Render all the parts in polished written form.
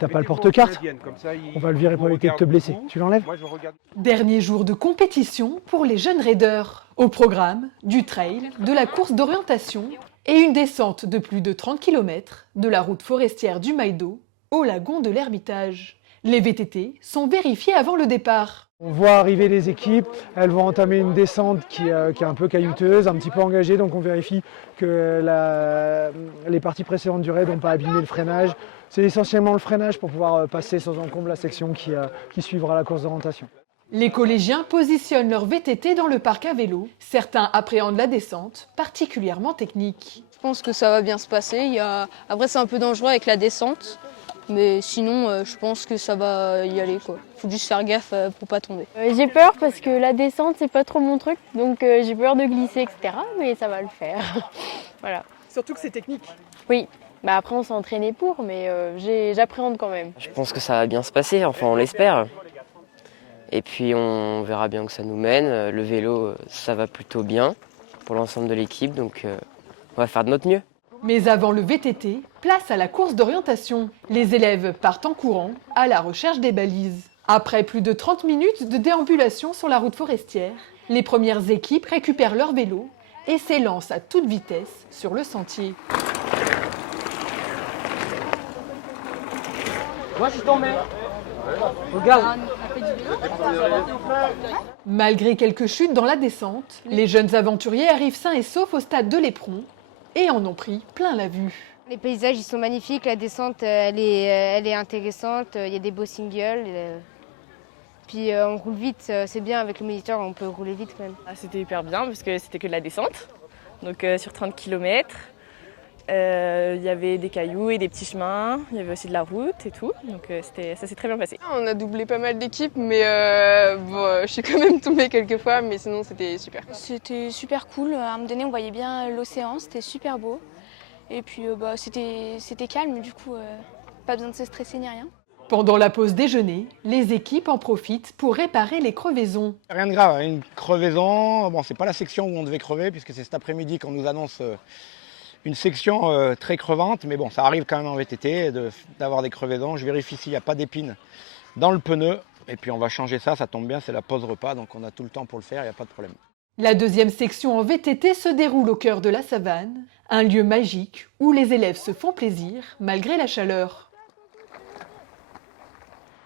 T'as pas le porte-carte? On va le virer pour éviter de te blesser. Tu l'enlèves? Dernier jour de compétition pour les jeunes raiders. Au programme, du trail, de la course d'orientation et une descente de plus de 30 km de la route forestière du Maïdo au lagon de l'Ermitage. Les VTT sont vérifiés avant le départ. On voit arriver les équipes, elles vont entamer une descente qui est un peu caillouteuse, un petit peu engagée, donc on vérifie que les parties précédentes du raid n'ont pas abîmé le freinage. C'est essentiellement le freinage pour pouvoir passer sans encombre la section qui suivra la course d'orientation. Les collégiens positionnent leur VTT dans le parc à vélo. Certains appréhendent la descente, particulièrement technique. Je pense que ça va bien se passer. Après, c'est un peu dangereux avec la descente. Mais sinon, je pense que ça va y aller, quoi. Faut juste faire gaffe pour pas tomber. J'ai peur parce que la descente, c'est pas trop mon truc. Donc j'ai peur de glisser, etc. Mais ça va le faire. Voilà. Surtout que c'est technique. Oui. Bah après, on s'est entraîné pour, mais j'appréhende quand même. Je pense que ça va bien se passer, enfin on l'espère. Et puis on verra bien où ça nous mène. Le vélo, ça va plutôt bien pour l'ensemble de l'équipe, donc on va faire de notre mieux. Mais avant le VTT, place à la course d'orientation. Les élèves partent en courant à la recherche des balises. Après plus de 30 minutes de déambulation sur la route forestière, les premières équipes récupèrent leur vélo et s'élancent à toute vitesse sur le sentier. Moi je suis tombé. Regarde. Malgré quelques chutes dans la descente, les jeunes aventuriers arrivent sains et saufs au stade de l'Éperon et en ont pris plein la vue. Les paysages ils sont magnifiques, la descente elle est intéressante, il y a des beaux singles. Puis on roule vite, c'est bien avec le moniteur, on peut rouler vite quand même. C'était hyper bien parce que c'était que de la descente, donc sur 30 km. Il y avait des cailloux et des petits chemins, il y avait aussi de la route et tout, donc ça s'est très bien passé. On a doublé pas mal d'équipes, mais je suis quand même tombée quelques fois, mais sinon c'était super. C'était super cool, à un moment donné on voyait bien l'océan, c'était super beau. Et puis c'était calme, du coup pas besoin de se stresser ni rien. Pendant la pause déjeuner, les équipes en profitent pour réparer les crevaisons. Rien de grave, une crevaison, bon c'est pas la section où on devait crever puisque c'est cet après-midi qu'on nous annonce une section très crevante, mais bon, ça arrive quand même en VTT d'avoir des crevaisons. Je vérifie s'il n'y a pas d'épines dans le pneu, et puis on va changer ça, ça tombe bien, c'est la pause repas, donc on a tout le temps pour le faire, il n'y a pas de problème. La deuxième section en VTT se déroule au cœur de la savane, un lieu magique où les élèves se font plaisir malgré la chaleur.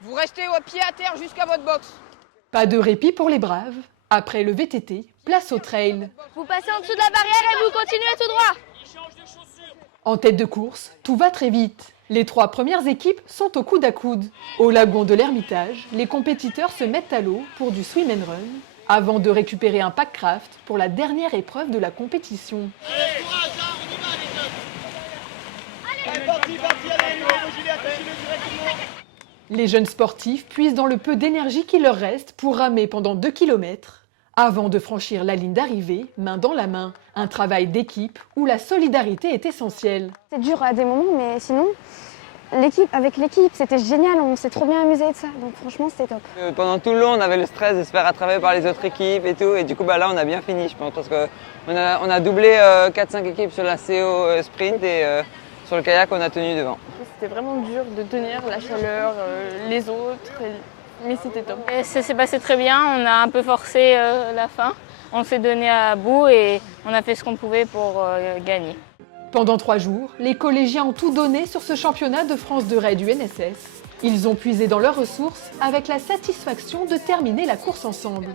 Vous restez au pied à terre jusqu'à votre box. Pas de répit pour les braves. Après le VTT, place au trail. Vous passez en dessous de la barrière et vous continuez tout droit. En tête de course, tout va très vite. Les 3 premières équipes sont au coude à coude. Au lagon de l'Ermitage, les compétiteurs se mettent à l'eau pour du swim and run, avant de récupérer un pack craft pour la dernière épreuve de la compétition. Allez, courage, hein, on y va les jeunes. Allez, parti, allez, vos gilets, attachez-le directement. Les jeunes sportifs puisent dans le peu d'énergie qui leur reste pour ramer pendant 2 km, avant de franchir la ligne d'arrivée, main dans la main. Un travail d'équipe où la solidarité est essentielle. C'est dur à des moments, mais sinon, avec l'équipe, c'était génial, on s'est trop bien amusé de ça, donc franchement c'était top. Pendant tout le long, on avait le stress de se faire rattraper par les autres équipes et tout, et du coup là on a bien fini, je pense, parce qu'on a doublé 4-5 équipes sur la CO sprint et sur le kayak on a tenu devant. C'était vraiment dur de tenir la chaleur, les autres, mais c'était top. Et ça s'est passé très bien, on a un peu forcé la fin, on s'est donné à bout et on a fait ce qu'on pouvait pour gagner. Pendant 3 jours, les collégiens ont tout donné sur ce championnat de France de raid UNSS. Ils ont puisé dans leurs ressources avec la satisfaction de terminer la course ensemble.